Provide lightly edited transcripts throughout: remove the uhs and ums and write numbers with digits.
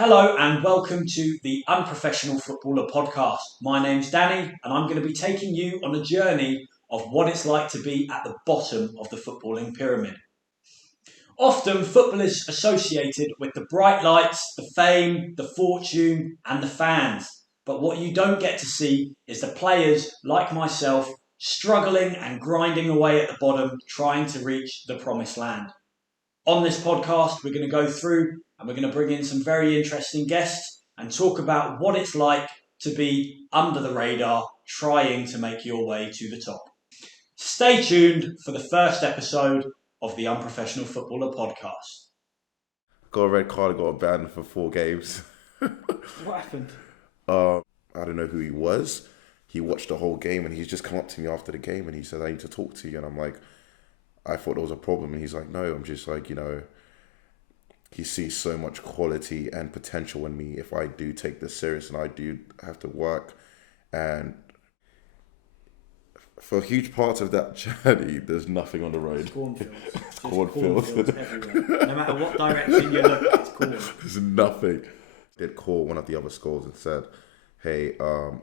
Hello and welcome to the Unprofessional Footballer Podcast. My name's Danny and I'm going to be taking you on a journey of what it's like to be at the bottom of the footballing pyramid. Often football is associated with the bright lights, the fame, the fortune and the fans. But what you don't get to see is the players like myself struggling and grinding away at the bottom trying to reach the promised land. On this podcast, we're going to go through and we're going to bring in some very interesting guests and talk about what it's like to be under the radar, trying to make your way to the top. Stay tuned for the first episode of the Unprofessional Footballer Podcast. Got a red card, got banned for 4 games. What happened? I don't know who he was. He watched the whole game and he's just come up to me after the game and he said, I need to talk to you. And I'm like, I thought there was a problem. And he's like, no, I'm just like, he sees so much quality and potential in me if I do take this serious and I do have to work. And for huge parts of that journey, there's nothing on the road. It's cornfields. It's cornfields everywhere. No matter what direction you look, it's corn. There's nothing. They'd call one of the other schools and said, hey,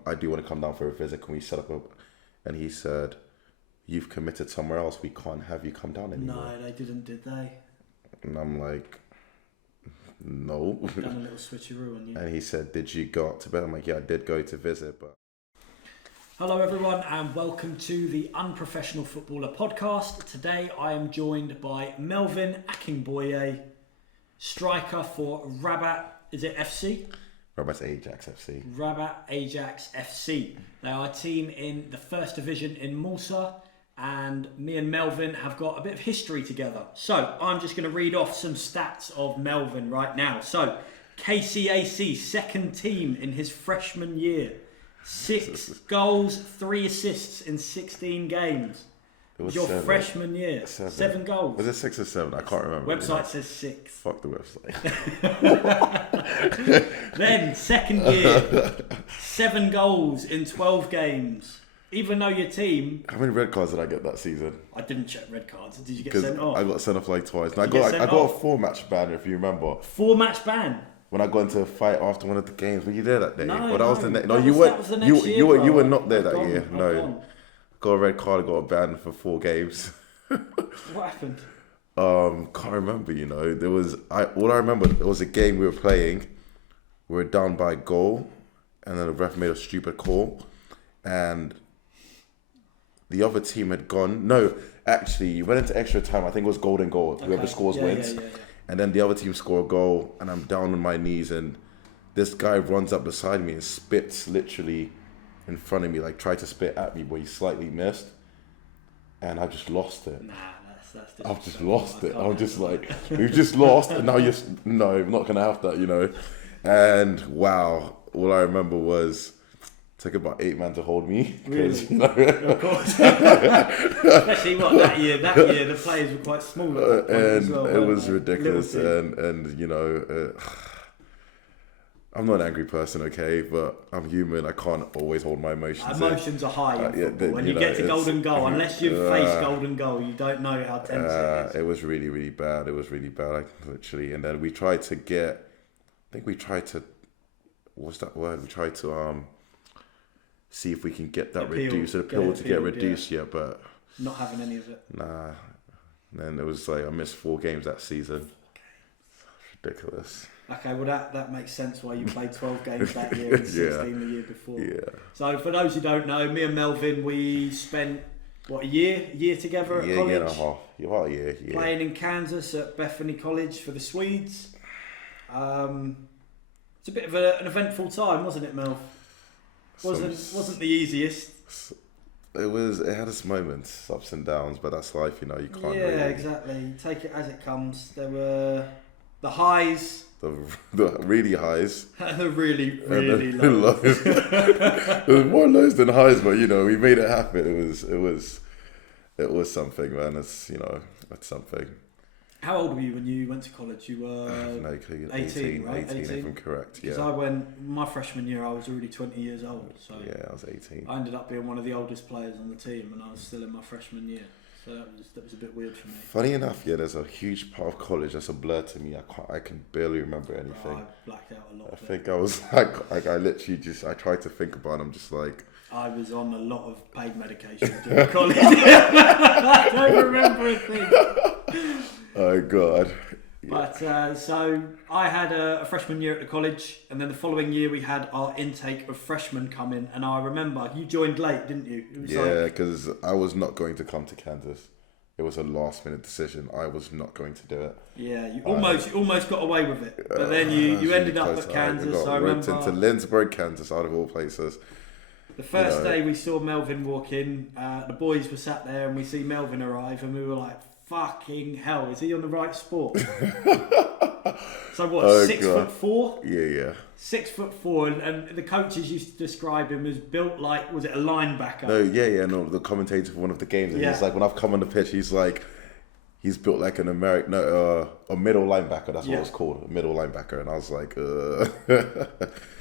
I do want to come down for a visit. Can we set up a... And he said, you've committed somewhere else. We can't have you come down anymore. No, they didn't, did they? And I'm like, no. Done a little switcheroo on you. And he said, did you go up to bed? I'm like, yeah, I did go to visit, but... Hello everyone and welcome to the Unprofessional Footballer Podcast. Today I am joined by Melvin Akingboye, striker for Rabat, is it FC? Rabat's Ajax FC. Rabat Ajax FC. They are a team in the first division in Malta and me and Melvin have got a bit of history together. So I'm just going to read off some stats of Melvin right now. So KCAC, second team in his freshman year. 6 goals, 3 assists in 16 games. It was your 7. freshman year. 7 goals. Was it 6 or 7? I can't remember. Website says 6. Fuck the website. Then, second year, 7 goals in 12 games. Even though your team... How many red cards did I get that season? I didn't check red cards. Did you get sent off? I got sent off like twice. And I got a 4-match ban, if you remember. 4-match ban? When I got into a fight after one of the games, were you there that day? No, or that was the that you was the next year, you bro. were not there that year. I've No, gone. got a red card, got a ban for 4 games. What happened? Can't remember. All I remember, it was a game we were playing. We were down by a goal, and then the ref made a stupid call, and the other team had gone. No, actually, you went into extra time. I think it was golden goal. Okay. Whoever scores wins. Yeah. And then the other team score a goal, and I'm down on my knees, and this guy runs up beside me and spits literally in front of me, like tried to spit at me, but he slightly missed, and I just lost it. Nah, that's I've just lost it. I'm just like, we've just lost, and now no, I'm not gonna have that, And wow, all I remember was it took about 8 men to hold me. Really? Of course. Especially that year the players were quite small at that point and as well, it was they? ridiculous. And I'm not an angry person, okay, but I'm human. I can't always hold my emotions. Emotions are high in football. When you get to golden goal, unless you've faced golden goal, you don't know how tense it is. It was really, really bad. It was really bad, like, literally. And then we tried to what's that word? We tried to see if we can get that reduced, appeal to get reduced, yeah, but not having any of it. Nah. And then it was like I missed 4 games that season. Ridiculous. Okay, well that makes sense why you played 12 games that year and 16 the year before. Yeah. So for those who don't know, me and Melvin, we spent a year together at college. Year and a half. About a year. Playing in Kansas at Bethany College for the Swedes. It's a bit of an eventful time, wasn't it, Mel? Wasn't the easiest. It had its moments, ups and downs, but that's life, you can't really... Yeah, exactly. Take it as it comes. There were the highs. The really highs. And the really, really lows. There was more lows than highs, but, we made it happen. It was something, man. It's something. How old were you when you went to college? You were 18, right? 18, if I'm correct, yeah. Because I went, my freshman year, I was already 20 years old. So yeah, I was 18. I ended up being one of the oldest players on the team and I was still in my freshman year. So that was a bit weird for me. Funny enough, yeah, there's a huge part of college that's a blur to me. I can barely remember anything. I blacked out a lot. I think I was like I literally I tried to think about it. I'm just like, I was on a lot of paid medication during college. I don't remember a thing. Oh God. But so I had a freshman year at the college, and then the following year we had our intake of freshmen come in. And I remember you joined late, didn't you? It was yeah, because I was not going to come to Kansas. It was a last minute decision. I was not going to do it. Yeah, you almost got away with it, but then you ended up at Kansas. I remember into Lindsborg, Kansas, out of all places. The first day we saw Melvin walk in, the boys were sat there, and we see Melvin arrive, and we were like, fucking hell, is he on the right sport? So what, 6'4"? Yeah. 6'4", and the coaches used to describe him as built like, was it a linebacker? No, the commentator for one of the games, and he's like, when I've come on the pitch, he's like, he's built like a middle linebacker, that's what it's called, a middle linebacker, and I was like,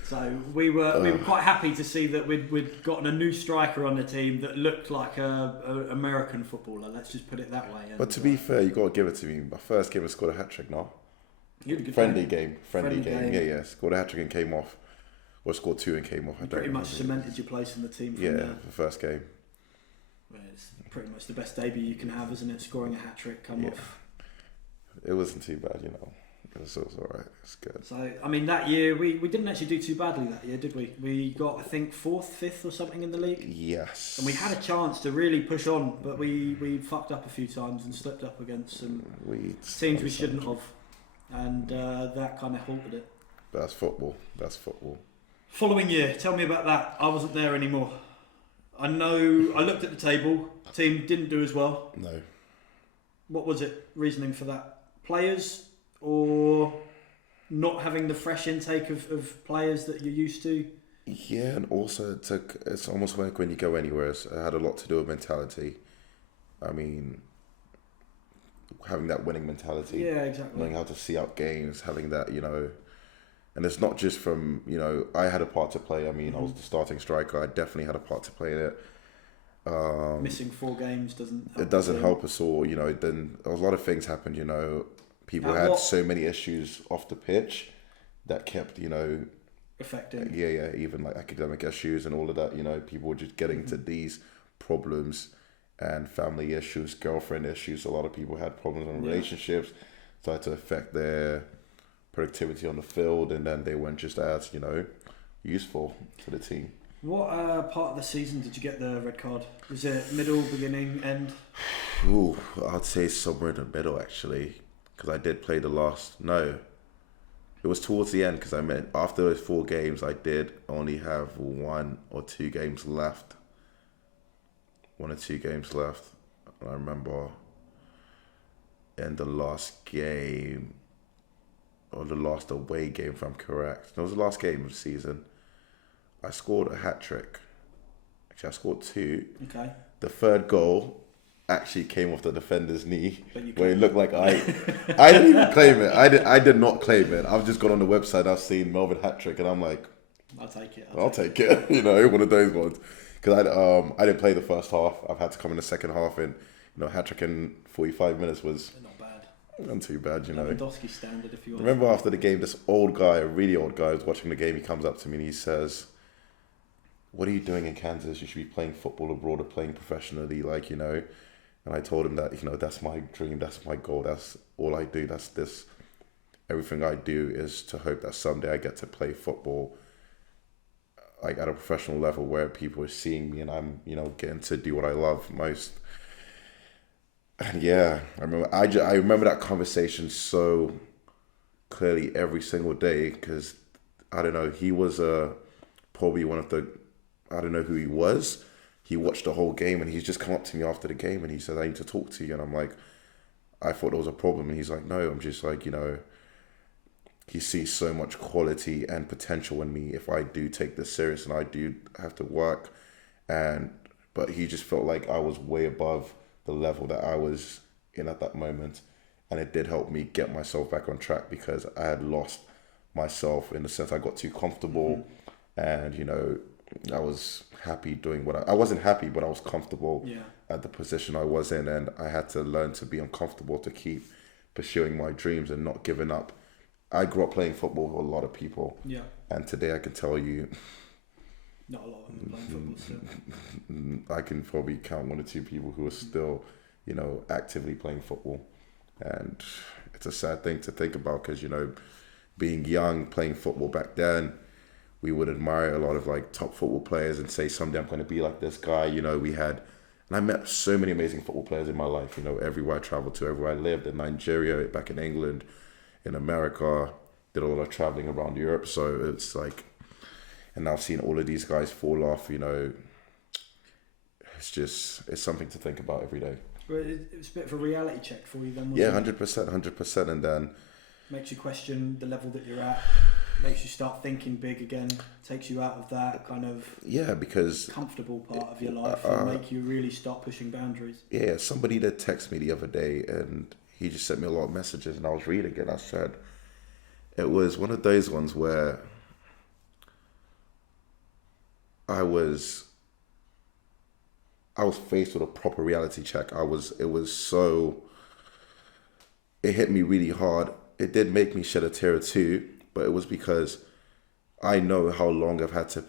So we were quite happy to see that we'd gotten a new striker on the team that looked like a American footballer. Let's just put it that way. And, but to be fair, you got to give it to me. My first game, I scored a hat trick. No, you had a good friendly game. Yeah. Scored a hat trick and came off. Or scored 2 and came off. You pretty much cemented your place in the team. The first game. Well, it's pretty much the best debut you can have, isn't it? Scoring a hat trick, come off. It wasn't too bad, It was alright. It's good. So, I mean, that year, we didn't actually do too badly that year, did we? We got, I think, 4th, 5th or something in the league. Yes. And we had a chance to really push on, but we fucked up a few times and slipped up against some teams we shouldn't have. And that kind of halted it. That's football. Following year, tell me about that. I wasn't there anymore. I know, I looked at the table. Team didn't do as well. No. What was it? Reasoning for that? Players? Or not having the fresh intake of players that you're used to? Yeah, and also it's almost like when you go anywhere, it had a lot to do with mentality. I mean, having that winning mentality. Yeah, exactly. Knowing how to see out games, having that, and it's not just from, I had a part to play. I mean, I was the starting striker. I definitely had a part to play in it. Missing 4 games doesn't help. It doesn't help us all, then a lot of things happened, People had so many issues off the pitch that kept, affecting. Yeah, even like academic issues and all of that, people were just getting to these problems and family issues, girlfriend issues. A lot of people had problems in relationships, started to affect their productivity on the field, and then they weren't just as, useful to the team. What part of the season did you get the red card? Was it middle, beginning, end? Ooh, I'd say somewhere in the middle, actually. Because I did play it was towards the end, because after those 4 games, I did only have 1 or 2 games left. 1 or 2 games left. And I remember in the last game, or the last away game, if I'm correct. It was the last game of the season. I scored a hat trick. Actually, I scored 2. Okay. The third goal actually came off the defender's knee, where it looked like I didn't even claim it. I did not claim it. I've just gone on the website. I've seen Melvin hat trick, and I'm like, I'll take it. I'll take it. One of those ones. Because I didn't play the first half. I've had to come in the second half, and hat trick in 45 minutes was not bad. Not too bad, Lewandowski standard, if you want. Remember after the game, this old guy, a really old guy, was watching the game. He comes up to me and he says, "What are you doing in Kansas? You should be playing football abroad or playing professionally, And I told him that, that's my dream, that's my goal, that's all I do, everything I do is to hope that someday I get to play football at a professional level where people are seeing me and I'm, getting to do what I love most." And yeah, I remember that conversation so clearly every single day, because I don't know, he was probably one of the, I don't know who he was. He watched the whole game and he's just come up to me after the game and he said, "I need to talk to you." And I'm like, I thought there was a problem. And he's like, "No," I'm just like, he sees so much quality and potential in me if I do take this serious and I do have to work. But he just felt like I was way above the level that I was in at that moment. And it did help me get myself back on track, because I had lost myself in the sense I got too comfortable and, I was happy doing what I wasn't happy, but I was comfortable Yeah. at the position I was in, and I had to learn to be uncomfortable to keep pursuing my dreams and not giving up. I grew up playing football with a lot of people, Yeah. and today I can tell you, Not a lot of them playing football still. I can probably count one or two people who are still, actively playing football, and it's a sad thing to think about because being young playing football back then, we would admire a lot of like top football players and say someday I'm going to be like this guy. And I met so many amazing football players in my life. Everywhere I traveled to, everywhere I lived, in Nigeria, back in England, in America, did a lot of traveling around Europe. So it's like, and now seeing all of these guys fall off, it's something to think about every day. Well, it was a bit of a reality check for you then, wasn't Yeah, it? 100%. And then Makes you question the level that you're at, makes you start thinking big again, takes you out of that kind of because comfortable part of your life and make you really start pushing boundaries. Yeah, somebody did text me the other day and he just sent me a lot of messages and I was reading it. I said, it was one of those ones where I was faced with a proper reality check. It hit me really hard. It did make me shed a tear or two, but it was because I know how long I've had to,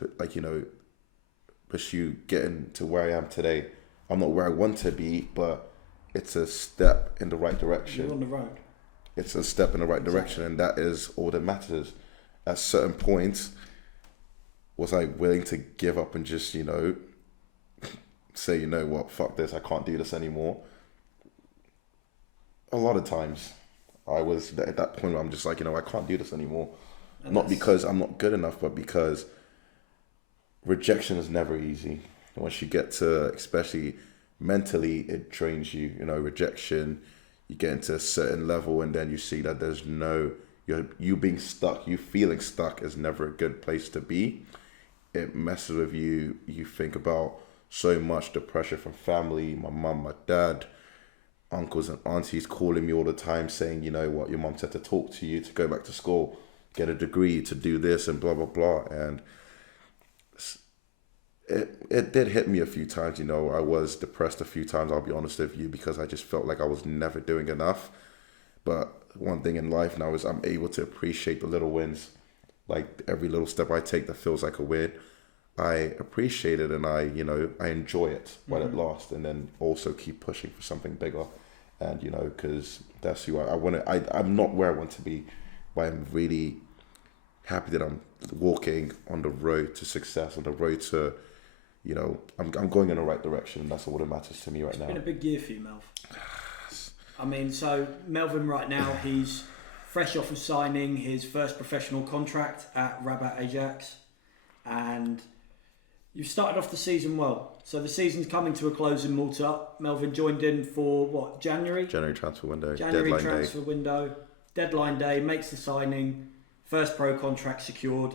pursue getting to where I am today. I'm not where I want to be, but it's a step in the right direction. You're on the road. It's a step in the right direction, and that is all that matters. At certain points, was I willing to give up and just, say, you know what, fuck this, I can't do this anymore? A lot of times, I was at that point where I'm just like, I can't do this anymore. And not because I'm not good enough, but because rejection is never easy. And once you get to, especially mentally, it drains you. Rejection, you get into a certain level and then you see that there's you being stuck, you feeling stuck is never a good place to be. It messes with you. You think about so much, the pressure from family, my mum, my dad, uncles and aunties calling me all the time saying, what, your mum said to talk to you, to go back to school, get a degree, to do this and blah, blah, blah. And it did hit me a few times, I was depressed a few times, I'll be honest with you, because I just felt like I was never doing enough. But one thing in life now is I'm able to appreciate the little wins. Like every little step I take that feels like a win, I appreciate it and I enjoy it while it lasts, and then also keep pushing for something bigger. And, because that's who I want to, I'm not where I want to be, but I'm really happy that I'm walking on the road to success, on the road to, I'm going in the right direction, and that's all that matters to me right now. It's been a big year for you, Melv. So Melvin right now, he's fresh off of signing his first professional contract at Rabat Ajax, and you've started off the season well. So the season's coming to a close in Malta. Melvin joined in for what, January? January transfer window. Deadline day, makes the signing, first pro contract secured.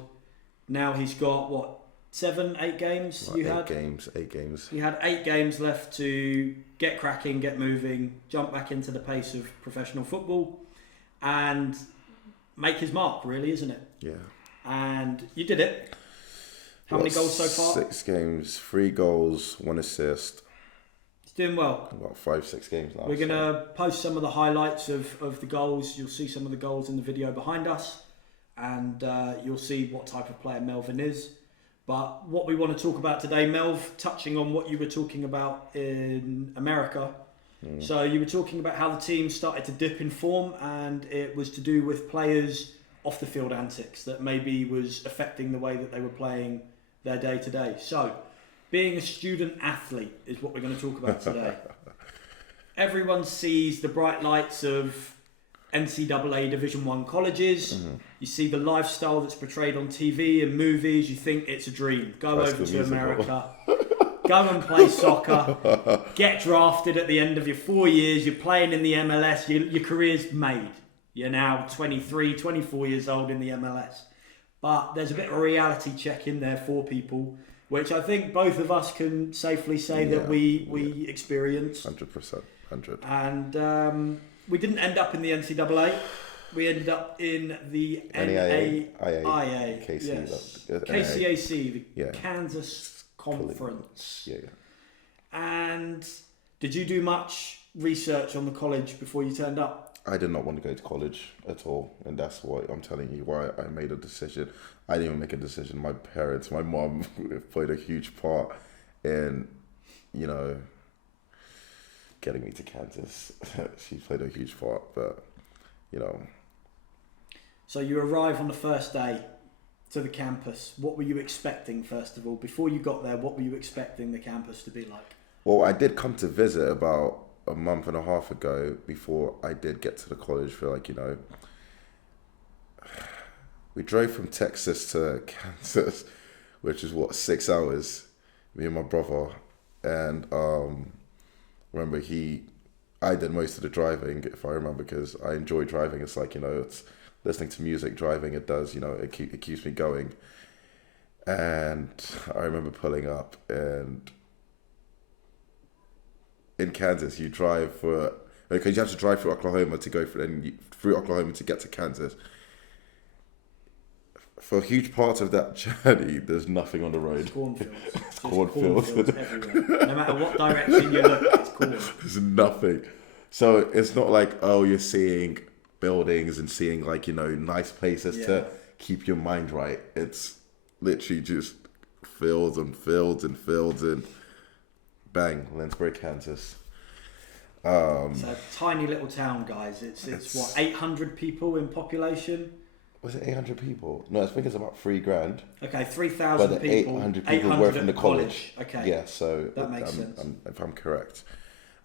Now he's got what, 7-8 games? Eight games. He had 8 games left to get cracking, get moving, jump back into the pace of professional football and make his mark, really, isn't it? Yeah. And you did it. How many goals so far? 6 games, 3 goals, 1 assist. He's doing well. About 5-6 games now. We're going to post some of the highlights of the goals. You'll see some of the goals in the video behind us, and you'll see what type of player Melvin is. But what we want to talk about today, Melv, touching on what you were talking about in America. So you were talking about how the team started to dip in form, and it was to do with players off the field antics that maybe was affecting the way that they were playing their day to day. So being a student athlete is what we're going to talk about today. Everyone sees the bright lights of NCAA Division 1 colleges. You see the lifestyle that's portrayed on TV and movies. You think it's a dream. Go over to America. Go and play soccer. Get drafted at the end of your 4 years. You're playing in the MLS. Your career's made. You're now 23, 24 years old in the MLS. But there's a bit of a reality check in there for people, which I think both of us can safely say that we experienced. 100%. And we didn't end up in the NCAA. we ended up in the NAIA, KC, yes. NAIA. KCAC, the Kansas Conference. Yeah. And did you do much research on the college before you turned up? I did not want to go to college at all, and that's why I'm telling you why I made a decision. I didn't even make a decision. My parents, my mom played a huge part in, getting me to Kansas. She played a huge part, but, So you arrive on the first day to the campus. What were you expecting, first of all? Before you got there, what were you expecting the campus to be like? Well, I did come to visit about a month and a half ago before I did get to the college for we drove from Texas to Kansas, which is 6 hours, me and my brother. And remember I did most of the driving, if I remember, because I enjoy driving. It's it's listening to music, driving, it does, it keeps me going. And I remember pulling up, and in Kansas, you drive because you have to drive through Oklahoma to go through Oklahoma to get to Kansas. For huge parts of that journey, there's nothing on the road. It's cornfields. It's cornfields everywhere. No matter what direction you look, it's corn. There's nothing. So it's not like, you're seeing buildings and seeing nice places to keep your mind right. It's literally just fields and fields and fields and bang, Lensburg, Kansas. It's a tiny little town, guys. It's what, 800 people in population? Was it 800 people? No, I think it's about 3,000. Okay, 3,000 people. 800 people were from the college. Okay. Yeah, so that makes sense. If I'm correct.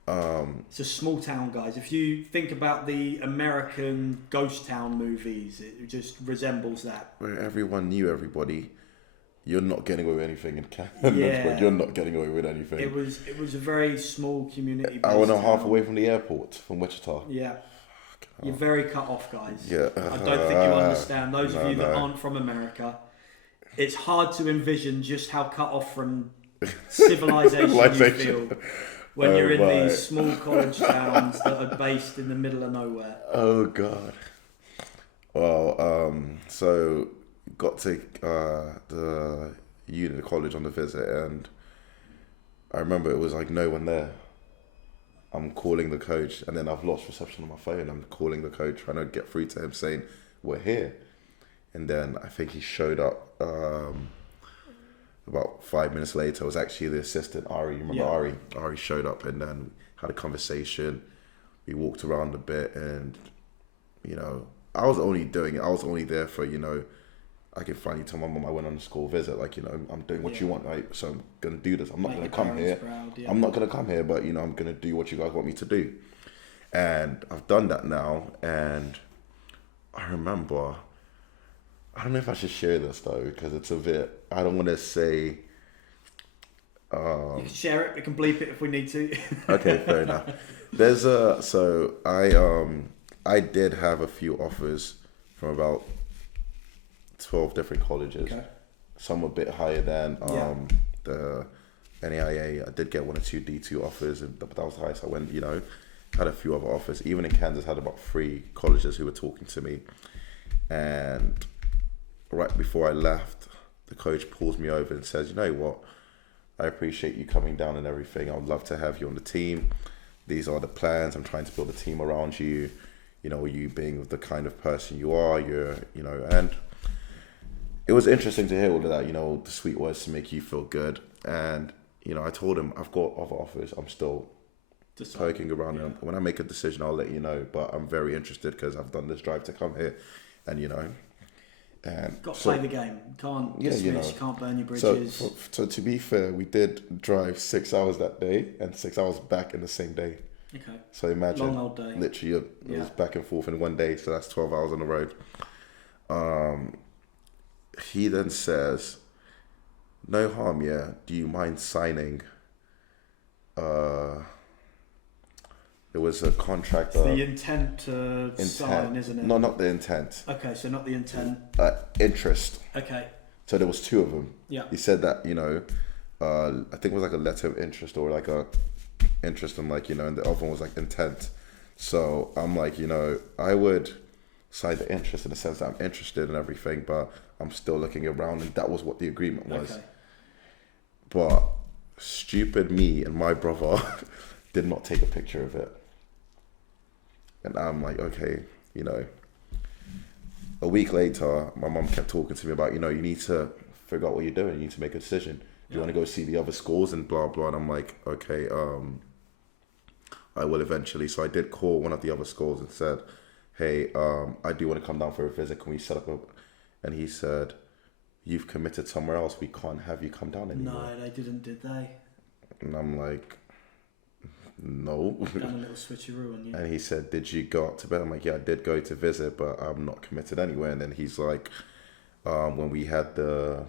It's a small town, guys. If you think about the American ghost town movies, it just resembles that. Where everyone knew everybody. You're not getting away with anything in Canada. Yeah. You're not getting away with anything. It was a very small community. Hour and a half away from the airport, from Wichita. Yeah. You're very cut off, guys. Yeah. I don't think you understand. Those of you that aren't from America, it's hard to envision just how cut off from civilization you feel when you're in these small college towns that are based in the middle of nowhere. Oh, God. Well, so got to the college on the visit, and I remember it was no one there. I'm calling the coach, and then I've lost reception on my phone. I'm calling the coach, trying to get through to him, saying, we're here. And then I think he showed up about 5 minutes later. It was actually the assistant, Ari. You remember Ari? Ari showed up, and then had a conversation. We walked around a bit, and, I was only there for, I can finally tell my mum I went on a school visit. I'm doing what you want, right? So I'm going to do this. I'm not going to come here. I'm not going to come here, but, I'm going to do what you guys want me to do. And I've done that now. And I remember, I don't know if I should share this, though, because it's a bit, I don't want to say... you can share it. We can bleep it if we need to. Okay, fair enough. So I did have a few offers from about 12 different colleges. Okay. Some a bit higher than the NAIA. I did get 1 or 2 D2 offers, but that was the highest I went. Had a few other offers. Even in Kansas, had about 3 colleges who were talking to me. And right before I left, the coach pulls me over and says, "You know what? I appreciate you coming down and everything. I would love to have you on the team. These are the plans. I'm trying to build a team around you. You being the kind of person you are. And." It was interesting to hear all of that, the sweet words to make you feel good. And, I told him, I've got other offers. I'm still poking around. Yeah. When I make a decision, I'll let you know. But I'm very interested because I've done this drive to come here. And, and got to play the game. Can't dismiss, you can't burn your bridges. So to be fair, we did drive 6 hours that day and 6 hours back in the same day. Okay. So imagine, long old day. Literally, it was back and forth in one day. So that's 12 hours on the road. He then says, "No harm, yeah. Do you mind signing?" It was a contract. It's the intent to sign, isn't it? No, not the intent. Okay, so not the intent. Interest. Okay. So there was 2 of them. Yeah. He said that I think it was a letter of interest or a interest in and the other one was intent. So I'm I would sign the interest in the sense that I'm interested in everything, but I'm still looking around, and that was what the agreement was. Okay. But stupid me and my brother did not take a picture of it. And I'm like, okay, you know. A week later, my mum kept talking to me about, you know, you need to figure out what you're doing. You need to make a decision. Do you want to go see the other schools and blah, blah. And I'm like, okay, I will eventually. So I did call one of the other schools and said, hey, I do want to come down for a visit. Can we set up a... And he said, you've committed somewhere else. We can't have you come down anymore. No, they didn't, did they? And I'm like, no. Done a little switcheroo on you. And he said, did you go up to bed? I'm like, yeah, I did go to visit, but I'm not committed anywhere. And then he's like, when we had the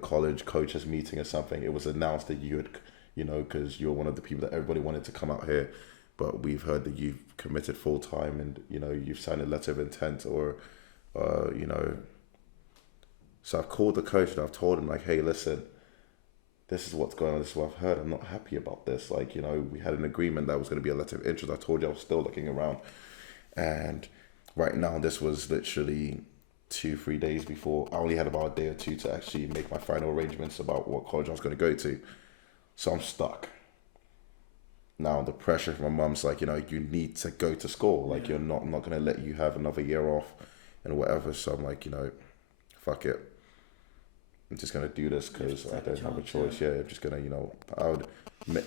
college coaches meeting or something, it was announced that you had, you know, because you're one of the people that everybody wanted to come out here, but we've heard that you've committed full time and, you know, you've signed a letter of intent or, you know. So I've called the coach and I've told him, like, hey, listen, this is what's going on. This is what I've heard. I'm not happy about this. Like, you know, we had an agreement that was going to be a letter of interest. I told you I was still looking around. And right now, this was literally 2-3 days before. I only had about a day or two to actually make my final arrangements about what college I was going to go to. So I'm stuck. Now, the pressure from my mum's like, you know, you need to go to school. Like, I'm not going to let you have another year off and whatever. So I'm like, you know, fuck it. I'm just going to do this because I don't have a choice. Yeah, I'm just going to, you know,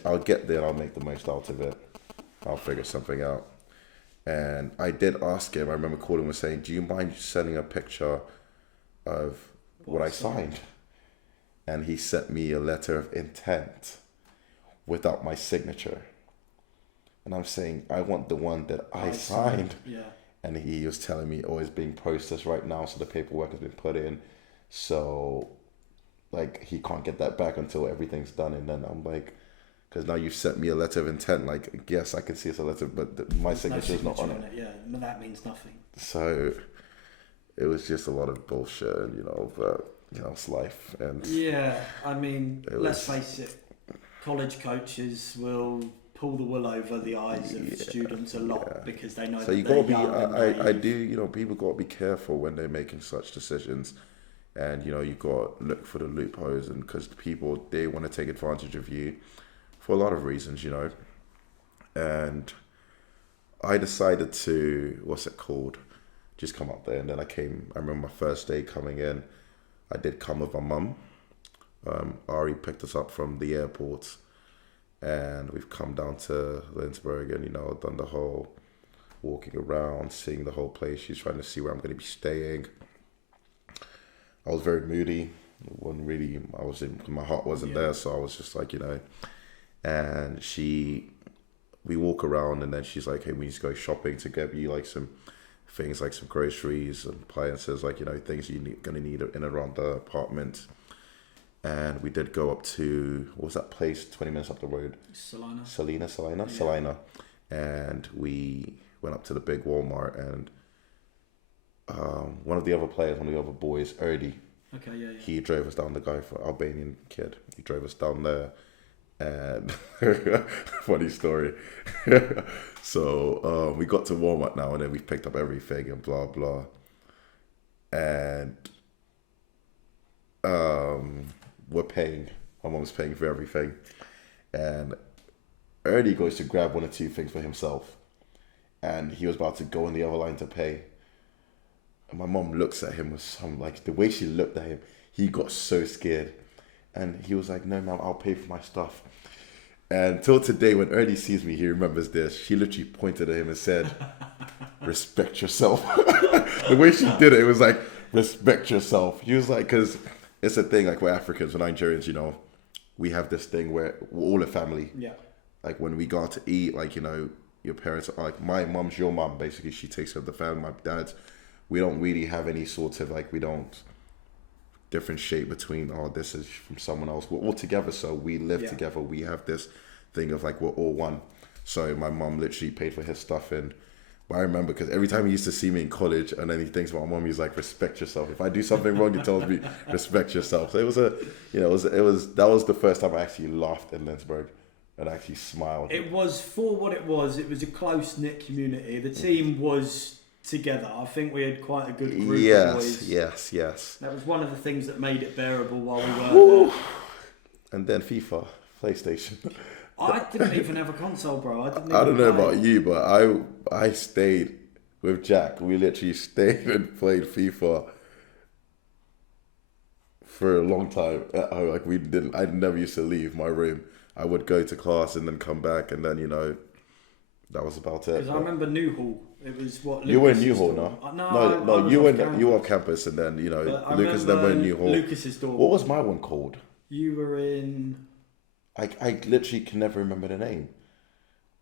I'll get there and I'll make the most out of it. I'll figure something out. And I did ask him, I remember calling him and saying, do you mind sending a picture of what I signed? And he sent me a letter of intent without my signature. And I'm saying, I want the one that I signed. Yeah. And he was telling me, oh, it's being processed right now, so the paperwork has been put in. So, like, he can't get that back until everything's done. And then I'm like, because now you've sent me a letter of intent. Like, yes, I can see it's a letter, but my signature is not on it. Yeah, but that means nothing. So, it was just a lot of bullshit, and, you know, but, you know, it's life. And yeah, I mean, let's face it, college coaches will pull the wool over the eyes of students a lot because they know so that you they're gotta be, young. I do, you know, people got to be careful when they're making such decisions. And, you know, you got to look for the loopholes, and because people, they want to take advantage of you for a lot of reasons, you know. And I decided to, just come up there. And then I remember my first day coming in, I did come with my mum. Ari picked us up from the airport, and we've come down to Lindesberg and, you know, done the whole walking around, seeing the whole place. She's trying to see where I'm going to be staying. I was very moody. My heart wasn't there, so I was just like, you know. And we walk around, and then she's like, hey, we need to go shopping to get you like some things, like some groceries and appliances, like, you know, things you're going to need in and around the apartment. And we did go up to, what was that place 20 minutes up the road? Salina. And we went up to the big Walmart, and one of the other boys, Erdi, he drove us down, the guy for Albanian kid. He drove us down there, and funny story. So we got to Walmart now, and then we picked up everything and blah blah. And we're paying. My mom's paying for everything, and Ernie goes to grab one or two things for himself, and he was about to go in the other line to pay. And my mom looks at him with some, like, the way she looked at him, he got so scared, and he was like, "No, ma'am, I'll pay for my stuff." And till today, when Ernie sees me, he remembers this. She literally pointed at him and said, "Respect yourself." The way she did it, it was like, "Respect yourself." He was like, because it's a thing, like, we're Africans, we're Nigerians, you know, we have this thing where we're all a family. Yeah. Like, when we go out to eat, like, you know, your parents are like, my mum's your mum, basically. She takes care of the family. My dad's, we don't really have any sort of, like, we don't differentiate between, oh, this is from someone else. We're all together, so we live together. We have this thing of, like, we're all one. So my mum literally paid for his stuff, and but I remember, because every time he used to see me in college, and then he thinks about my mum, he's like, "Respect yourself." If I do something wrong, he tells me, "Respect yourself." So it was that was the first time I actually laughed in Lindesberg. and actually smiled. It was, for what it was a close-knit community. The team was together. I think we had quite a good group of boys. Yes. That was one of the things that made it bearable while we were there. And then FIFA, PlayStation. I didn't even have a console, bro. I don't know about you, but I stayed with Jack. We literally stayed and played FIFA for a long time. Like I never used to leave my room. I would go to class and then come back, and then that was about it. Because I remember Newhall. It was what you were in Newhall, no? No, you were off campus, and then Lucas then went in Newhall. Lucas's dorm. What was my one called? You were in. I literally can never remember the name.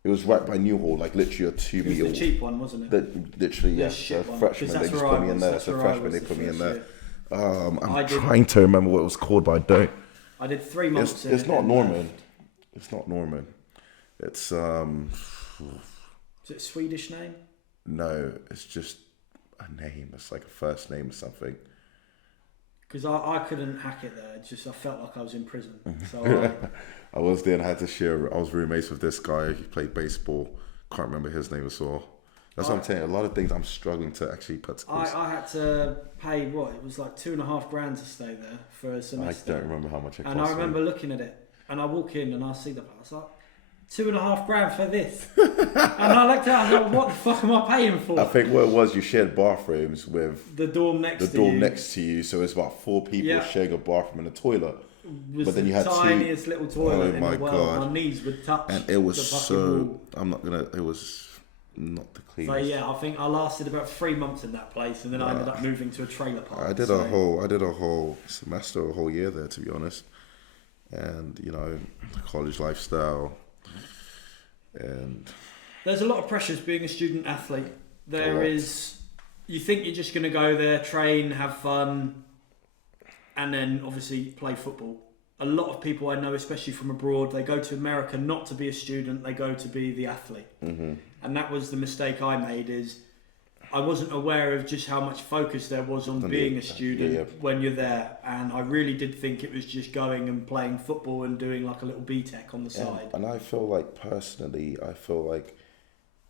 It was right by Newhall, like literally a 2 meter. It was the cheap one, wasn't it? Literally, yes. A freshman, they just put me in there. As a freshman, they put me in there. I'm trying to remember what it was called, but I don't. I did 3 months. It's not Norman. It's not Norman. It's Is it a Swedish name? No, it's just a name. It's like a first name or something. Because I couldn't hack it there. It's just I felt like I was in prison. So I was there and I had to share. I was roommates with this guy. He played baseball. Can't remember his name as well. That's what I'm saying. A lot of things I'm struggling to actually put to this. I had to pay it was like $2,500 to stay there for a semester. I don't remember how much it cost. And I remember looking at it, and I walk in and I see the place. I was like, $2,500 for this. And I looked at it, I was like, what the fuck am I paying for? I think what it was, you shared bathrooms with the dorm next to you. So it's about 4 people sharing a bathroom and a toilet. But then you had tiniest little toilet in the world. God. My knees would touch. And it was wall. it was not the cleanest. So yeah, I think I lasted about 3 months in that place, and then I ended up moving to a trailer park. I did a whole semester, a whole year there, to be honest. And the college lifestyle. And there's a lot of pressures being a student athlete. You think you're just going to go there, train, have fun, and then obviously play football. A lot of people I know, especially from abroad, they go to America not to be a student, they go to be the athlete. Mm-hmm. And that was the mistake I made, is I wasn't aware of just how much focus there was on being a student when you're there. And I really did think it was just going and playing football and doing like a little B-Tech on the side. And I feel like, personally,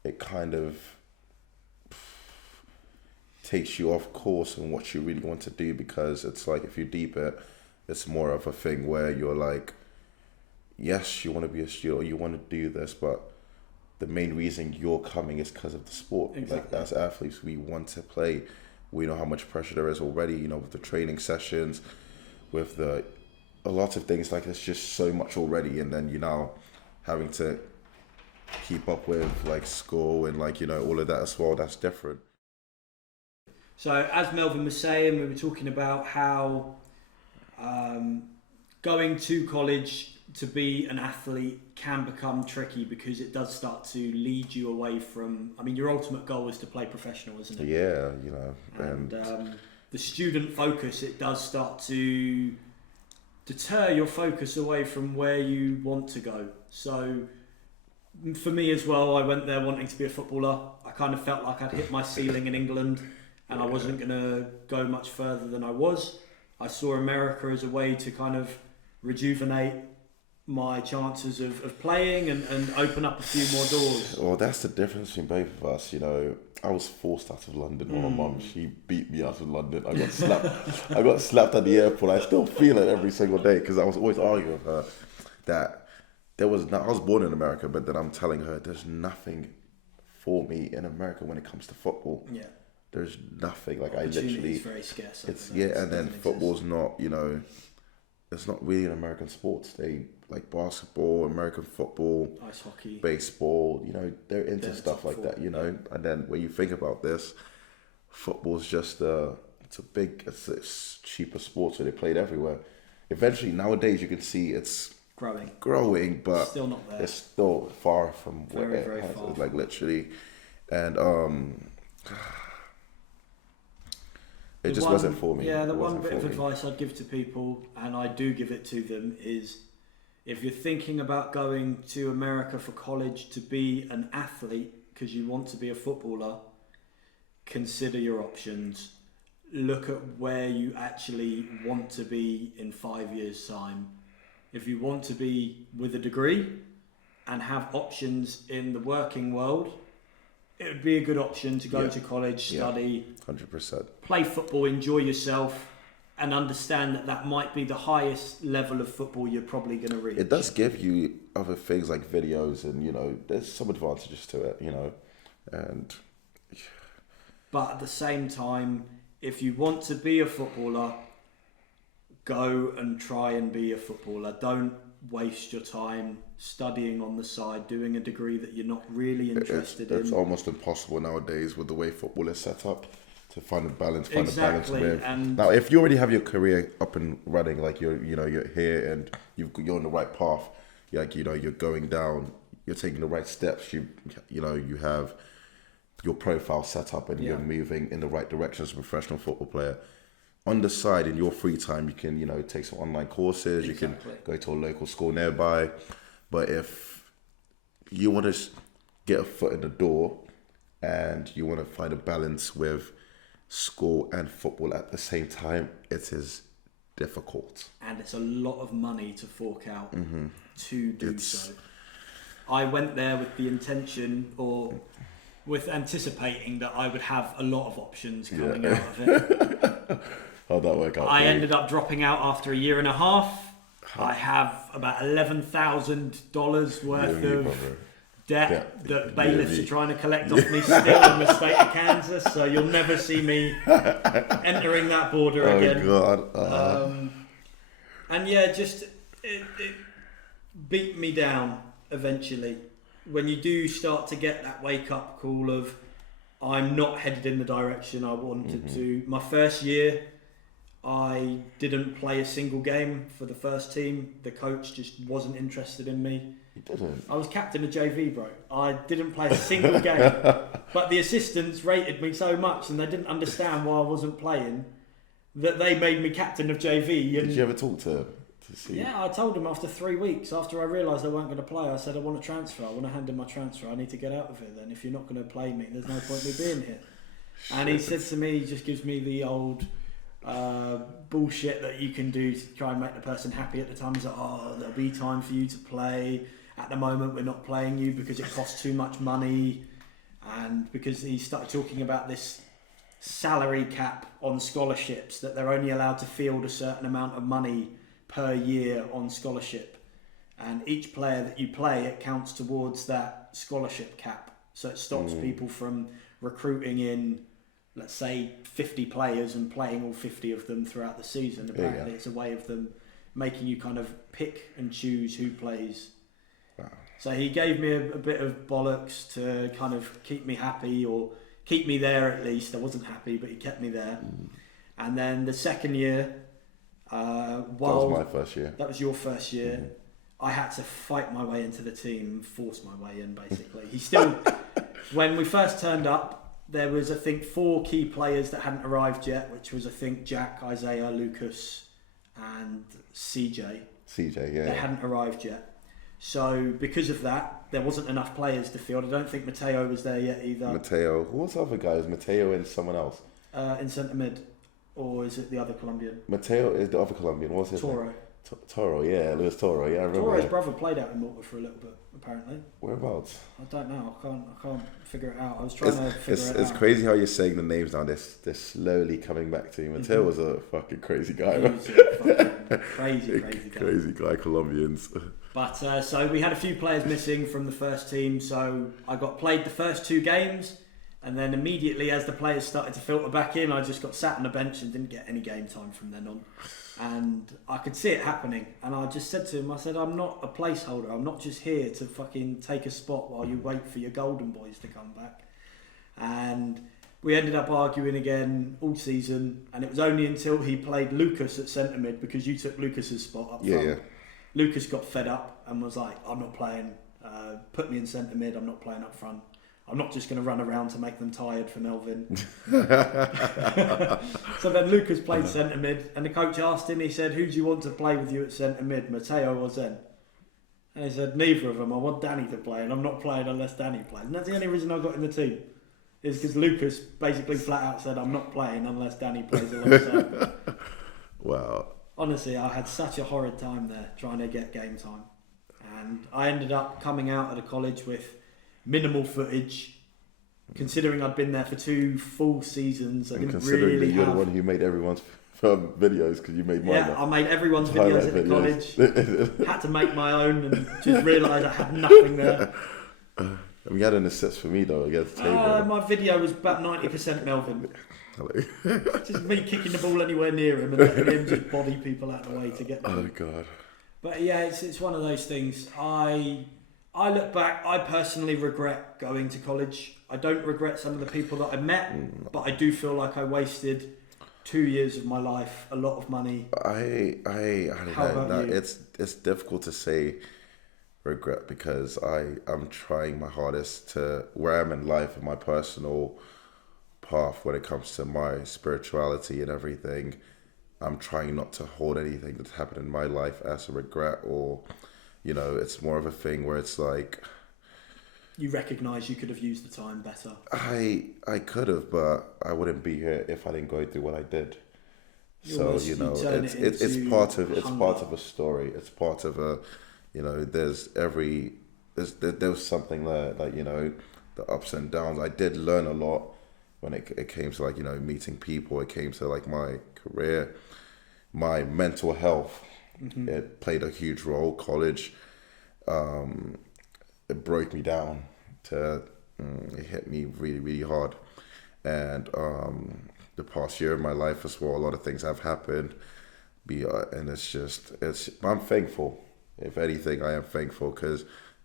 it kind of takes you off course on what you really want to do, because it's like, if you deep it, it's more of a thing where you're like, yes, you want to be a student or you want to do this, but the main reason you're coming is because of the sport. Exactly. Like, as athletes, we want to play. We know how much pressure there is already, with the training sessions, with a lot of things. Like, there's just so much already, and then having to keep up with like school and all of that as well. That's different. So as Melvin was saying, we were talking about how going to college to be an athlete can become tricky, because it does start to lead you away from, your ultimate goal is to play professional, isn't it? Yeah, and the student focus, it does start to deter your focus away from where you want to go. So for me as well, I went there wanting to be a footballer. I kind of felt like I'd hit my ceiling in England, and I wasn't going to go much further than I was. I saw America as a way to kind of rejuvenate my chances of playing and open up a few more doors. Well, that's the difference between both of us. I was forced out of London. My mum, she beat me out of London. I got slapped. I got slapped at the airport. I still feel it every single day, because I was always arguing with her that I was born in America, but then I'm telling her there's nothing for me in America when it comes to football. Yeah. There's nothing. Like, I literally, it's very scarce. And then football's not, it's not really an American sport. They like basketball, American football, ice hockey, baseball. They're into stuff like that. And then when you think about this, football's just it's a cheaper sport, so they play it everywhere. Eventually, nowadays, you can see it's growing, but still not there. It's still far from very, where very it has. far. Like, literally, and it just wasn't for me. Yeah, the one bit of advice I'd give to people, and I do give it to them, is if you're thinking about going to America for college to be an athlete because you want to be a footballer, consider your options. Look at where you actually want to be in 5 years' time. If you want to be with a degree, and have options in the working world, it would be a good option to go to college, study, 100%, play football, enjoy yourself, and understand that might be the highest level of football you're probably going to reach. It does give you other things like videos, and there's some advantages to it, and. But at the same time, if you want to be a footballer, go and try and be a footballer. Don't waste your time studying on the side, doing a degree that you're not really interested in. It's almost impossible nowadays with the way football is set up to find a balance. And now, if you already have your career up and running, like you're here and you're on the right path, you're going down, you're taking the right steps. You have your profile set up and you're moving in the right direction as a professional football player. On the side, in your free time, you can, take some online courses, you can go to a local school nearby. But if you want to get a foot in the door and you want to find a balance with school and football at the same time, it is difficult. And it's a lot of money to fork out to do so. I went there with the intention with anticipating that I would have a lot of options coming out of it. How'd that work out? I ended up dropping out after a year and a half. I have about $11,000 worth of debt that bailiffs are trying to collect off me still in the state of Kansas. So you'll never see me entering that border again. Oh God! And it beat me down eventually. When you do start to get that wake-up call of, I'm not headed in the direction I wanted to. My first year, I didn't play a single game for the first team. The coach just wasn't interested in me. He didn't? I was captain of JV, bro. I didn't play a single game. But the assistants rated me so much and they didn't understand why I wasn't playing that they made me captain of JV. Did you ever talk to him? Yeah, I told him after 3 weeks, after I realised I weren't going to play, I said, I want a transfer. I want to hand in my transfer. I need to get out of here then. If you're not going to play me, there's no point me being here. And he said to me, he just gives me the old bullshit that you can do to try and make the person happy at the time. He's like, there'll be time for you to play. At the moment, we're not playing you because it costs too much money. And because he started talking about this salary cap on scholarships, that they're only allowed to field a certain amount of money per year on scholarship, and each player that you play, it counts towards that scholarship cap, so it stops people from recruiting in, let's say, 50 players and playing all 50 of them throughout the season. Apparently it's a way of them making you kind of pick and choose who plays. Wow. So he gave me a bit of bollocks to kind of keep me happy, or keep me there at least. I wasn't happy, but he kept me there. And then the second year, that was my first year. That was your first year. I had to fight my way into the team, force my way in, basically. He still, when we first turned up, there was, I think, 4 key players that hadn't arrived yet, which was, I think, Jack, Isaiah, Lucas, and CJ. They hadn't arrived yet. So, because of that, there wasn't enough players to field. I don't think Mateo was there yet either. Who was the other guy? Was Mateo and someone else? In centre mid. Or is it the other Colombian? Mateo is the other Colombian. What's his name? Toro, yeah. Luis Toro, yeah. I remember Toro's brother played out in Malta for a little bit, apparently. Whereabouts? I don't know. I can't figure it out. I was trying to figure it out. It's crazy how you're saying the names now. They're slowly coming back to you. Mateo was a fucking crazy guy. He was a fucking crazy guy. Crazy guy, Colombians. But so we had a few players missing from the first team. So I got played the first 2 games. And then immediately, as the players started to filter back in, I just got sat on the bench and didn't get any game time from then on. And I could see it happening. And I just said to him, I said, I'm not a placeholder. I'm not just here to fucking take a spot while you wait for your golden boys to come back. And we ended up arguing again all season. And it was only until he played Lucas at centre mid, because you took Lucas's spot up front. Yeah. Lucas got fed up and was like, I'm not playing. Put me in centre mid. I'm not playing up front. I'm not just going to run around to make them tired for Melvin. So then Lucas played centre mid, and the coach asked him, he said, who do you want to play with you at centre mid, Mateo or Zen? And he said, neither of them. I want Danny to play, and I'm not playing unless Danny plays. And that's the only reason I got in the team, is because Lucas basically flat out said, I'm not playing unless Danny plays alongside. Wow. Honestly, I had such a horrid time there trying to get game time. and I ended up coming out of the college with minimal footage. Considering I'd been there for 2 full seasons, I didn't really that you're have... the one who made everyone's videos, because you made mine. Yeah, I made everyone's videos at the college. Had to make my own and just realised I had nothing there. You had an assist for me though against the table. My video was about 90% Melvin. Hello. Just me kicking the ball anywhere near him and letting him just body people out of the way to get them. Oh God. But yeah, it's one of those things. I look back, I personally regret going to college. I don't regret some of the people that I met, but I do feel like I wasted 2 years of my life, a lot of money. I don't How know. about you? It's difficult to say regret, because I'm trying my hardest to where I'm in life and my personal path when it comes to my spirituality and everything. I'm trying not to hold anything that's happened in my life as a regret, or it's more of a thing where it's like, you recognise you could have used the time better. I could have, but I wouldn't be here if I didn't go through what I did. So it's part of a story. It's part of a, there's something there, like, the ups and downs. I did learn a lot when it came to, like, meeting people. It came to, like, my career, my mental health. Mm-hmm. It played a huge role. College, it broke me down. It hit me really, really hard. And the past year of my life as well, a lot of things have happened. And I'm thankful. If anything, I am thankful because,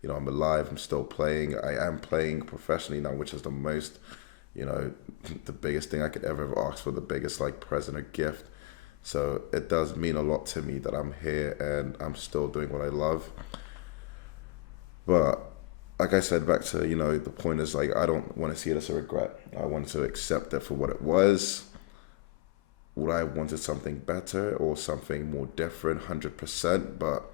I'm alive. I'm still playing. I am playing professionally now, which is the most, the biggest thing I could ever have asked for, the biggest, like, present or gift. So it does mean a lot to me that I'm here and I'm still doing what I love. But like I said, back to, the point is, like, I don't want to see it as a regret. I want to accept it for what it was. Would I wanted something better or something more different? 100%, but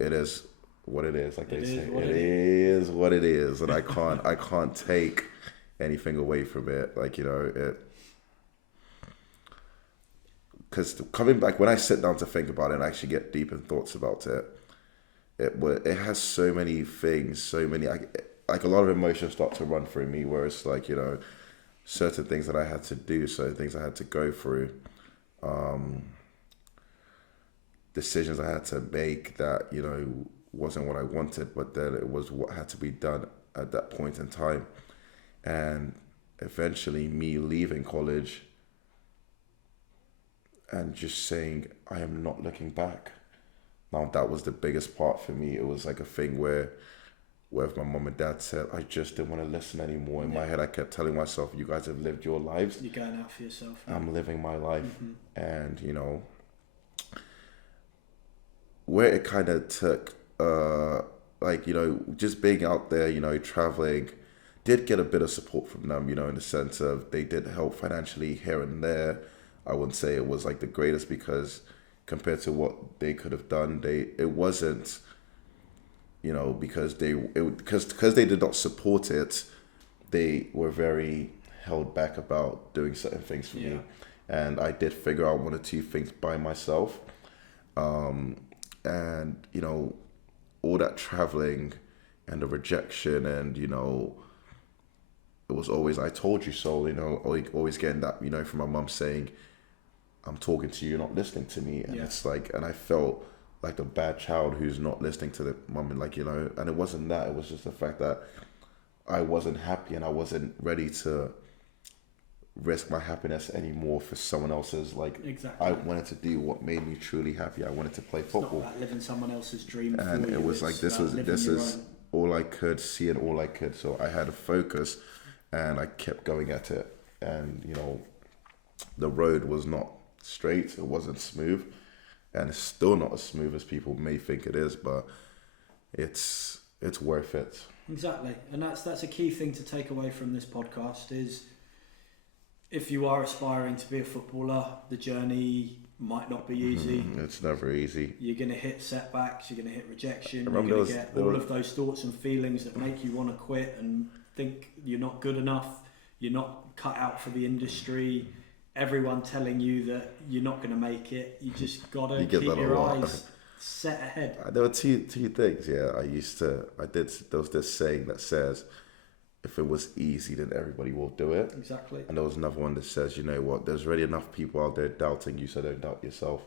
it is what it is. Like they say, it is what it is, and I can't take anything away from it. Like, it. Because coming back, when I sit down to think about it and actually get deep in thoughts about it, it has so many things, like a lot of emotions start to run through me, where it's like, certain things that I had to do, certain things I had to go through, decisions I had to make that, wasn't what I wanted, but then it was what had to be done at that point in time. And eventually me leaving college and just saying, I am not looking back. Now, that was the biggest part for me. It was like a thing where if my mom and dad said, I just didn't want to listen anymore. In my head, I kept telling myself, you guys have lived your lives. You're going out for yourself. I'm living my life. Mm-hmm. And, where it kind of took, just being out there, traveling, did get a bit of support from them, in the sense of they did help financially here and there. I wouldn't say it was like the greatest, because compared to what they could have done, it wasn't, because they did not support it, they were very held back about doing certain things for me. And I did figure out 1 or 2 things by myself. And, all that traveling and the rejection and, it was always, I told you so, always getting that, from my mum saying, I'm talking to you, you're not listening to me. And it's like, and I felt like the bad child who's not listening to the mum, and like, and it wasn't that, it was just the fact that I wasn't happy and I wasn't ready to risk my happiness anymore for someone else's, like, exactly. I wanted to do what made me truly happy. I wanted to play football. It's not about living someone else's dream. And it was like, this is all I could see and all I could. So I had a focus and I kept going at it. And, the road was not straight. It wasn't smooth. And it's still not as smooth as people may think it is, but it's worth it. Exactly. And that's a key thing to take away from this podcast is, if you are aspiring to be a footballer, the journey might not be easy. It's never easy. You're going to hit setbacks, you're going to hit rejection, you're going to get all of those thoughts and feelings that make you want to quit and think you're not good enough, you're not cut out for the industry, everyone telling you that you're not going to make it. You just got to keep your eyes set ahead. There were two things. Yeah, there was this saying that says, if it was easy, then everybody will do it. Exactly. And there was another one that says, you know what, there's already enough people out there doubting you, so don't doubt yourself.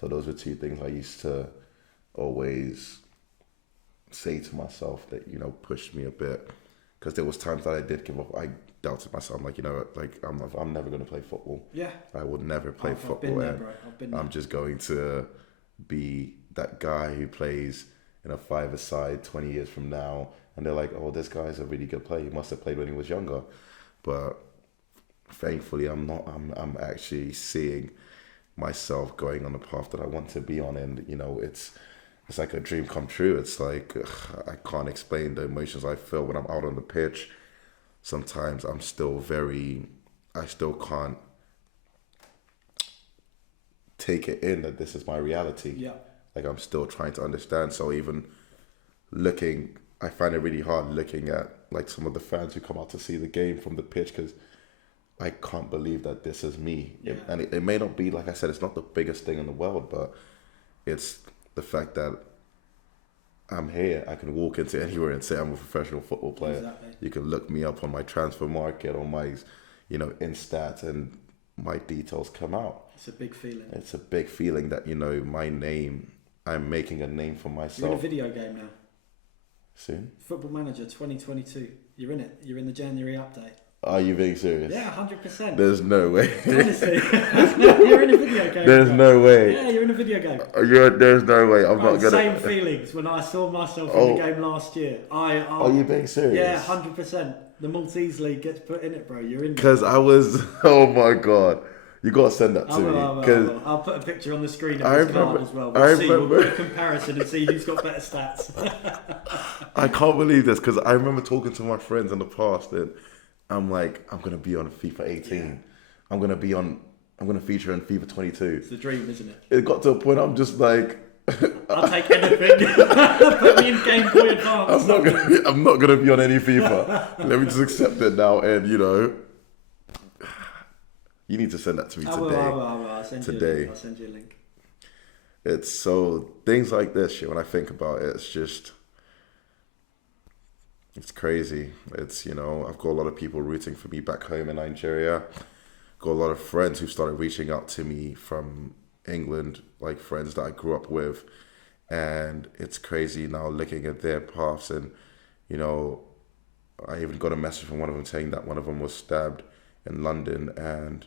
So those were two things I used to always say to myself that, you know, pushed me a bit. Because there was times that I did give up. I doubted myself. I'm like, you know, like I'm never going to play football. Yeah. I will never play football. I've been there, bro. I've been there. I'm just going to be that guy who plays in a five-a-side 20 years from now. And they're like, oh, this guy's a really good player. He must have played when he was younger. But thankfully, I'm not. I'm actually seeing myself going on the path that I want to be on. And, you know, it's like a dream come true. It's like, I can't explain the emotions I feel when I'm out on the pitch. Sometimes I still can't take it in that this is my reality. Yeah. Like, I'm still trying to understand. So even I find it really hard looking at like some of the fans who come out to see the game from the pitch, because I can't believe that this is me. Yeah. And it may not be, like I said, it's not the biggest thing in the world, but it's the fact that I'm here. I can walk into anywhere and say I'm a professional football player. Exactly. You can look me up on my transfer market, on my, you know, Instat, and my details come out. It's a big feeling. It's a big feeling that, you know, my name, I'm making a name for myself. You're in a video game now. Soon? Football Manager 2022. You're in it. You're in the January update. Are you being serious? Yeah, 100%. There's no way. Honestly, you're in a video game. There's no way. Yeah, you're in a video game. There's no way. I'm not gonna. Same feelings when I saw myself in the game last year. Are you being serious? Yeah, 100%. The Maltese League gets put in it, bro. You're in. Because I was. Oh my god. You gotta send that to me. I'll put a picture on the screen of his card as well. We'll do a comparison and see who's got better stats. I can't believe this, because I remember talking to my friends in the past, and I'm like, I'm gonna be on FIFA 18. Yeah. I'm gonna feature in FIFA 22. It's the dream, isn't it? It got to a point I'm just like, I'll take anything. Put me in Game Boy Advance. I'm not gonna be on any FIFA. Let me just accept it now, and you know. You need to send that to me today. I will. I'll send you a link. It's so, things like this, shit, when I think about it, it's crazy. It's, you know, I've got a lot of people rooting for me back home in Nigeria. Got a lot of friends who started reaching out to me from England, like friends that I grew up with. And it's crazy now looking at their paths. And, you know, I even got a message from one of them saying that one of them was stabbed in London, and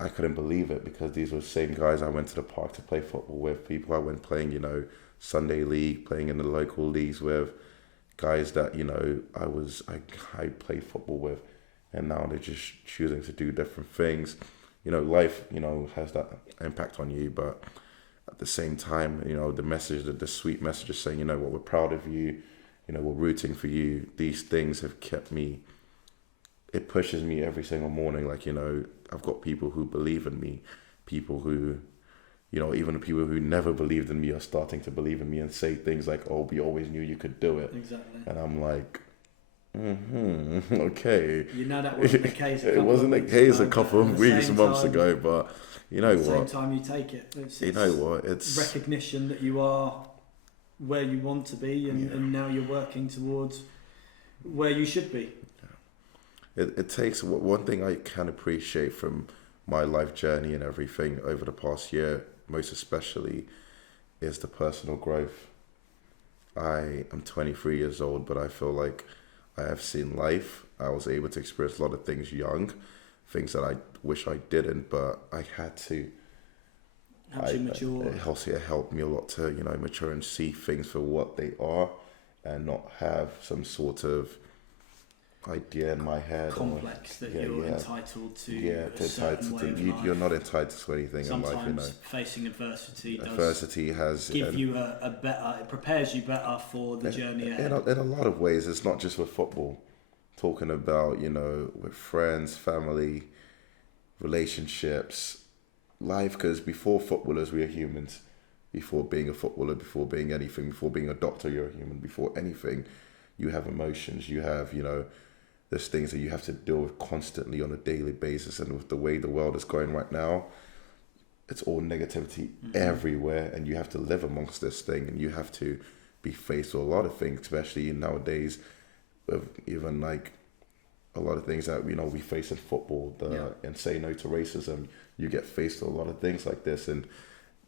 I couldn't believe it, because these were the same guys I went to the park to play football with, people I went playing, you know, Sunday league, playing in the local leagues with, guys that, you know, I played football with, and now they're just choosing to do different things. You know, life, you know, has that impact on you, but at the same time, you know, the sweet message is saying, you know what, we're proud of you, you know, we're rooting for you. These things have kept me, it pushes me every single morning. Like, you know, I've got people who believe in me, people who, you know, even the people who never believed in me are starting to believe in me and say things like, oh, we always knew you could do it. Exactly. And I'm like, okay. You know, that wasn't the case. It wasn't the case a couple of weeks, months ago, but you know what? At the same time you take it. You know what? It's recognition that you are where you want to be, and now you're working towards where you should be. It takes, one thing I can appreciate from my life journey and everything over the past year, most especially, is the personal growth. I am 23 years old, but I feel like I have seen life. I was able to experience a lot of things young, things that I wish I didn't, but I had to. Helps you mature. It helped me a lot to, you know, mature and see things for what they are, and not have some sort of idea in my head. Complex that you're entitled to. Yeah, you're not entitled to anything in life, you know. Sometimes facing adversity has give you a better, it prepares you better for the journey ahead. In a lot of ways, it's not just with football. Talking about, you know, with friends, family, relationships, life, because before footballers, we are humans. Before being a footballer, before being anything, before being a doctor, you're a human. Before anything, you have emotions, you have, you know, there's things that you have to deal with constantly on a daily basis. And with the way the world is going right now, it's all negativity everywhere, and you have to live amongst this thing, and you have to be faced with a lot of things, especially nowadays, with even like a lot of things that we face in football. And say no to racism. You get faced with a lot of things like this, and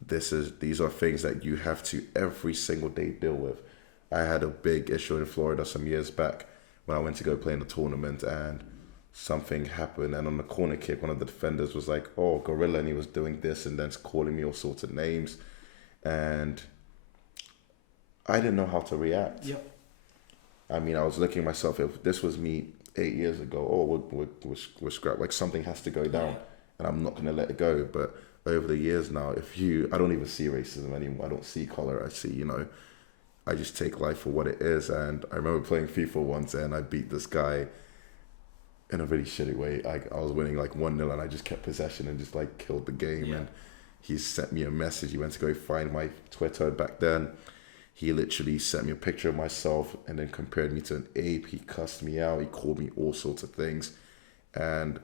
these are things that you have to every single day deal with. I had a big issue in Florida some years back when I went to go play in a tournament, and something happened, and on the corner kick, one of the defenders was like, "Oh, gorilla," and he was doing this and then calling me all sorts of names, and I didn't know how to react. Yep. I mean, I was looking at myself, if this was me 8 years ago, we're scrapped, like something has to go down, and I'm not going to let it go. But over the years now, I don't even see racism anymore. I don't see color. I see, I just take life for what it is. And I remember playing FIFA once, and I beat this guy in a really shitty way. I was winning like 1-0, and I just kept possession and just like killed the game. And he sent me a message. He went to go find my Twitter back then. He literally sent me a picture of myself and then compared me to an ape. He cussed me out. He called me all sorts of things. And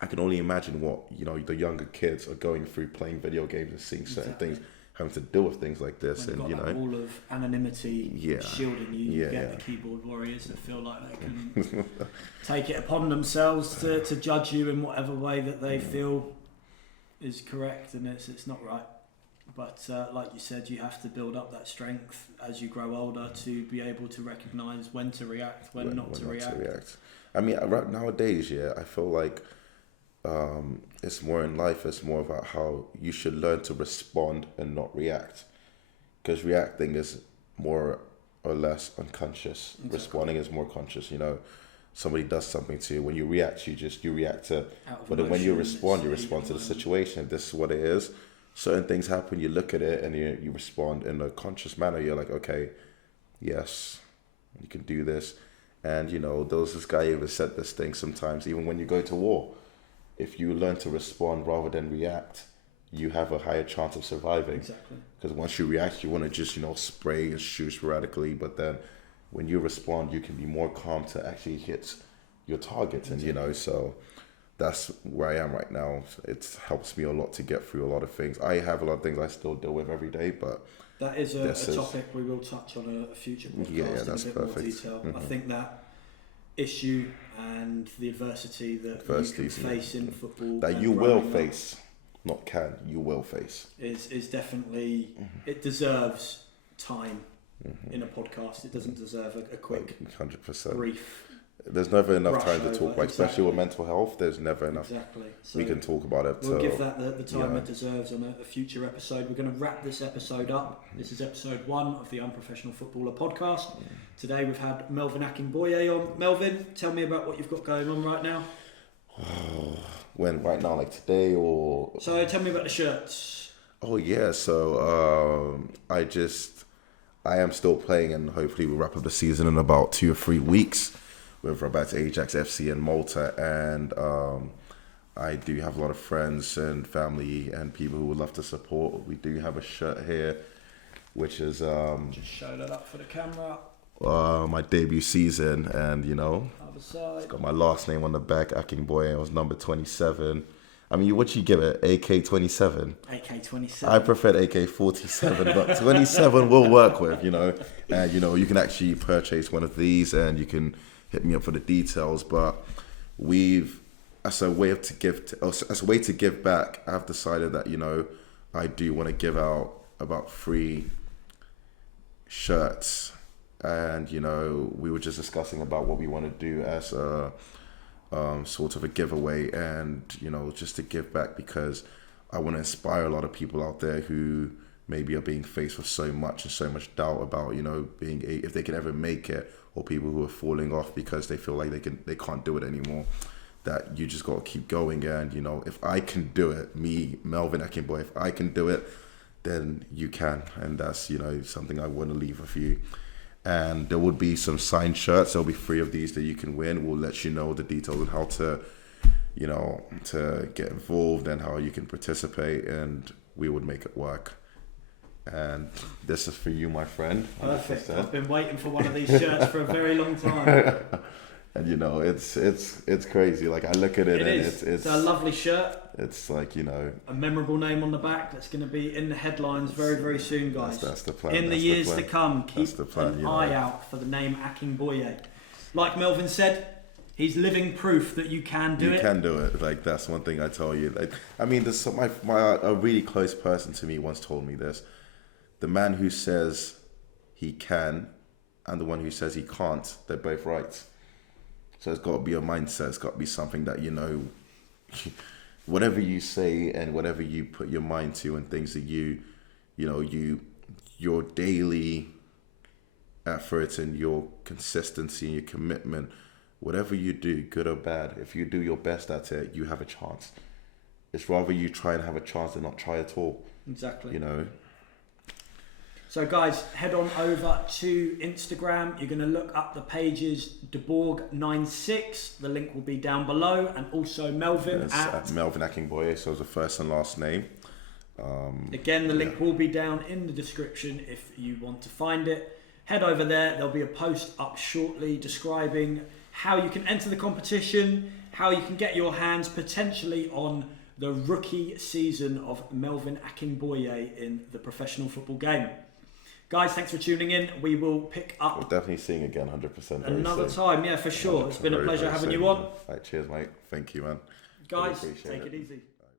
I can only imagine what, the younger kids are going through playing video games and seeing certain things, having to deal with things like this. When and, you've got that wall of anonymity shielding you, you get the keyboard warriors that feel like they can take it upon themselves to judge you in whatever way that they feel is correct, and it's not right. But like you said, you have to build up that strength as you grow older to be able to recognise when to react, when not to react. I mean, nowadays, I feel like it's more in life, it's more about how you should learn to respond and not react. Because reacting is more or less unconscious. Exactly. Responding is more conscious, Somebody does something to you. When you react, you react to... But then when you respond to the situation. This is what it is. Certain things happen, you look at it and you respond in a conscious manner. You're like, okay, yes, you can do this. And, there was this guy who ever said this thing sometimes, even when you go to war, if you learn to respond rather than react, you have a higher chance of surviving. Exactly. Because once you react, you want to just, spray and shoot sporadically. But then when you respond, you can be more calm to actually hit your target. Exactly. And, so... that's where I am right now. It helps me a lot to get through a lot of things. I have a lot of things I still deal with every day, but... that is a topic we will touch on a future podcast in a bit more detail. I think that issue and the adversity that you can face in football... that you will face, not can, you will face. Is definitely... it deserves time in a podcast. It doesn't deserve a quick, 100%. Brief... there's never enough time to talk about, especially with mental health. There's never enough. Exactly. So we can talk about it. We'll give that the time it deserves on a future episode. We're going to wrap this episode up. This is episode 1 of the Unprofessional Footballer Podcast. Today we've had Melvin Akingboye on. Melvin, tell me about what you've got going on right now. When right now, like today, or... so tell me about the shirts. Oh yeah, so I am still playing, and hopefully we'll wrap up the season in about 2 or 3 weeks. With Rabat, Ajax, FC in Malta, and I do have a lot of friends and family and people who would love to support. We do have a shirt here, which is just show that up for the camera. My debut season, and other side. It's got my last name on the back, Akingboye. It was number 27. I mean, what you give it? AK-27? AK-27. I prefer AK-47, but 27 will work with, And, you can actually purchase one of these, and you can hit me up for the details. But as a way to give back, I've decided that, I do want to give out about 3 shirts. And, we were just discussing about what we want to do as a sort of a giveaway, and, just to give back, because I want to inspire a lot of people out there who maybe are being faced with so much doubt about, if they can ever make it, or people who are falling off because they feel like they can't do it anymore. That you just got to keep going, and if I can do it, me, Melvin Akingboye, if I can do it, then you can. And that's something I want to leave with you. And there would be some signed shirts. There'll be 3 of these that you can win. We'll let you know the details on how to to get involved and how you can participate, and we would make it work. And this is for you, my friend. Perfect. I've been waiting for one of these shirts for a very long time. And it's crazy. Like, I look at it, and it's a lovely shirt. It's like, you know, a memorable name on the back that's going to be in the headlines very, very soon, guys. That's the plan. In the years to come, keep an eye out for the name Akingboye. Like Melvin said, he's living proof that you can do it. You can do it. Like, that's one thing I tell you. Like, I mean, a really close person to me once told me this. The man who says he can and the one who says he can't, they're both right. So it's got to be a mindset. It's got to be something that, you know, whatever you say and whatever you put your mind to and things that your daily effort and your consistency and your commitment, whatever you do, good or bad, if you do your best at it, you have a chance. It's rather you try and have a chance than not try at all. Exactly. You know? So guys, head on over to Instagram. You're going to look up the pages DeBorg96. The link will be down below. And also Melvin at Melvin Akingboye, so it's the first and last name. Again, the link will be down in the description if you want to find it. Head over there. There'll be a post up shortly describing how you can enter the competition, how you can get your hands potentially on the rookie season of Melvin Akingboye in the professional football game. Guys, thanks for tuning in. We will pick up. We're definitely seeing again 100%. Another time, yeah, for sure. It's been a pleasure having you on. Right, cheers, mate. Thank you, man. Guys, take it easy.